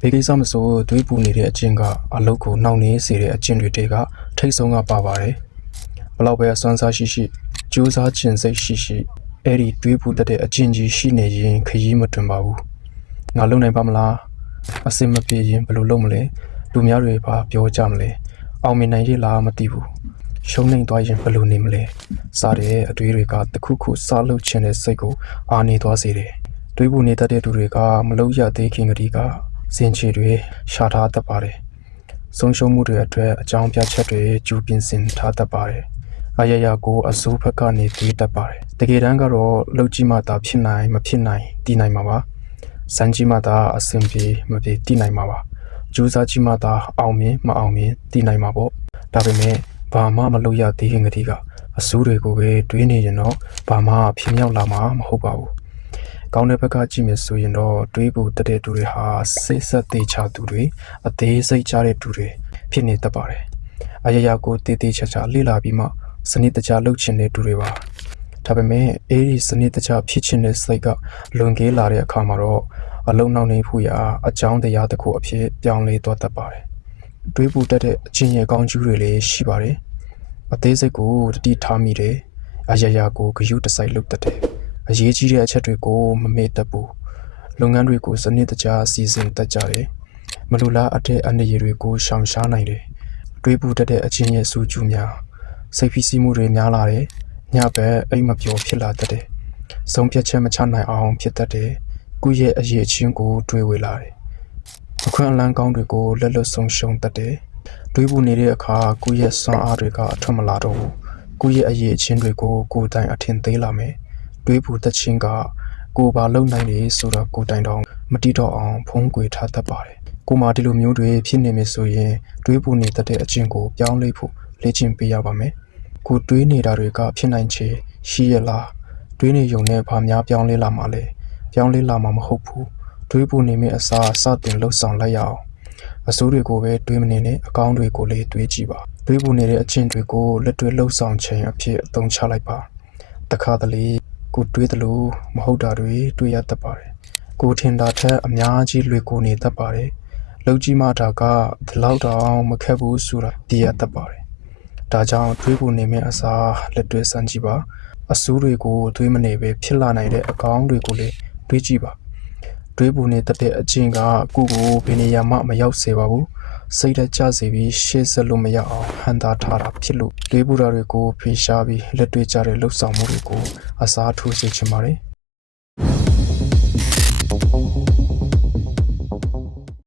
ဘေးကိစ္စမဆိုတွေးပူနေတဲ့အကျင့်ကအလုတ်ကိုနှောင့်နှေးစေတဲ့အကျင့်တွေကထိတ်ဆုံးကပါပါတယ်ဘလောက်ပဲအစွမ်းစားရှိကြိုးစားခြင်းစိတ်ရှိအဲ့ဒီတွေးပူတတ်တဲ့အကျင့်ကြီးရှိနေရင်ခရီးမတွင်ပါဘူးငါလုံနိုင်ပါမလားအစင်မပြေရင်ဘယ်လိုလုပ်မလဲလူများတွေပါပြောကြမလဲအောင်မြင်နိုင်ရလားမသိဘူးရှုံးနိုင်သွားရင်ဘယ်လိုနေမလဲစတဲ့အတွေးတွေကတခုခုစားလုပ်ခြင်းတဲ့စိတ်ကိုအာနေသွားစေတယ်တွေးပူနေတတ်တဲ့သူတွေကမလုပ်ရသေးခင်ကတည်းကစင်ချေတွေရှာထားတတ်ပါတယ်ဆုံးရှုံးမှုတွေအတွက်အကြောင်းပြချက်တွေကျူးပြင်ဆင်ထားတတ်ပါတယ်အရရကိုအစိုးဘက်ကနေတွေးတတ်ပါတယ်တကယ်တမ်းကတော့လှုပ်ကြီးမှသာဖြစ်နိုင်မဖြစ်နိုင်တည်နိုင်မှာပါစံကြီးမှသာအစင်ပြေမပြေတည်နိုင်မှာပါကျူးစားကြီးမှသာအောင်မြင်မအောင်မြင်တည်နိုင်မှာပေါ့ဒါပေမဲ့ဘာမှမလုပ်ရသေးခင်ကတည်းကအစိုးတွေကိုပဲတွေးနေရင်တော့ဘာမှဖြစ်မြောက်လာမှာမဟုတ်ပါဘူးကောင်းတဲ့ဘက်ကကြည့်မယ်ဆိုရင်တော့တွေးဖို့တတဲ့သူတွေဟာစိတ်ဆက်သေးချသူတွေအသေးစိတ်ချတဲ့သူတွေဖြစ်နေတတ်ပါတယ်အရရကိုတည်တည်ချာချာလေ့လာပြီးမှစနစ်တကျလုပ်ချင်တဲ့သူတွေပါဒါပေမဲ့အဲ့ဒီစနစ်တကျဖြစ်ချင်တဲ့စိတ်ကလွန်ကဲလာတဲ့အခါမှာတော့အလုံးနောက်နေဖို့ရာအကြောင်းတရားတစ်ခုအဖြစ်ပြောင်းလဲသွားတတ်ပါတယ်တွေးပူတတ်တဲ့အချင်းရဲ့ကောင်းကျိုးတွေလည်းရှိပါတယ်အသေးစိတ်ကိုတတိထားမိတယ်အရရကိုဂရုတစိုက်လုပ်တတ်တယ်အရေးကြီးတဲ့အချက်တွေကိုမမေ့တတ်ဘူးလုပ်ငန်းတွေကိုစနစ်တကျစီစဉ်တတ်ကြတယ်မလိုလားအပ်တဲ့အန္တရာယ်တွေကိုရှောင်ရှားနိုင်တယ်တွေးပူတတ်တဲ့အချင်းရဲ့စူးကျူးများစိတ်ဖိစီးမှုတွေများလာတယ်ညဘက်အိမ်မပျော်ဖြစ်လာတတ်တယ်ဆုံးဖြတ်ချက်မချနိုင်အောင်ဖြစ်တတ်တယ်ကိုယ့်ရဲ့အရေးချင်းကိုတွေးဝေလာတယ်အခွင့်အလမ်းကောင်းတွေကိုလက်လွတ်ဆုံးရှုံးတတ်တယ်တွေးပူနေတဲ့အခါကိုယ့်ရဲ့စွမ်းအားတွေကအထွတ်မလာတော့ဘူးကိုယ့်ရဲ့အရေးချင်းတွေကိုကိုယ်တိုင်အထင်သေးလာမယ်တွေးပူတတ်ခြင်းကကိုယ်ပါလုံနိုင်တယ်ဆိုတော့ကိုယ်တိုင်တော့မတိတော့အောင်ဖုံးကွယ်ထားတတ်ပါတယ်ကိုမှဒီလိုမျိုးတွေဖြစ်နေမယ်ဆိုရင်တွေးပူနေတတ်တဲ့အကျင့်ကိုပြောင်းလဲဖို့လေ့ကျင့်ပေးရပါမယ်ကိုတွေးနေတာတွေကဖြစ်နိုင်ချေရှိရလားတွေးနေုံနဲ့ဘာများပြောင်းလဲလာမှာလဲပြောင်းလဲလာမှာမဟုတ်ဘူးတွေးပူနေမယ့်အစားစတင်လှုပ်ဆောင်လိုက်ရအောင်အစိုးတွေကိုပဲတွေးမနေနဲ့အကောင်းတွေကိုလည်းတွေးကြည့်ပါတွေးပူနေတဲ့အကျင့်တွေကိုလက်တွေ့လှုပ်ဆောင်ခြင်းအဖြစ်အသုံးချလိုက်ပါတခါတလေကိုတွေးသလိုမဟုတ်တာတွေတွေးရတတ်ပါတယ်ကိုထင်တာထက်အများကြီးလွေကိုနေတတ်ပါတယ်လှုပ်ကြီးမှတာကဒီလောက်တောင်မခက်ဘူးဆိုတာသိရတတ်ပါတယ်ဒါကြောင့်တွေးပူနေမယ့်အစားလက်တွေ့စမ်းကြည့်ပါအဆိုးတွေကိုတွေးမနေပဲဖြစ်လာနိုင်တဲ့အကောင်းတွေကိုလည်းတွေးကြည့်ပါတွေးပူနေတတ်တဲ့အကျင့်ကကိုယ့်ကိုဘယ်နေရာမှမရောက်စေပါဘူးစိတ်ဓာတ်ကျစေပြီးရှေ့ဆက်လို့မရအောင်ဟန်တာထားတာဖြစ်လို့တွေးပူတာတွေကိုဖေရှားပြီးလက်တွေ့ကျတဲ့လှုပ်ဆောင်မှုတွေကိုအစားထိုးစေချင်ပါတယ်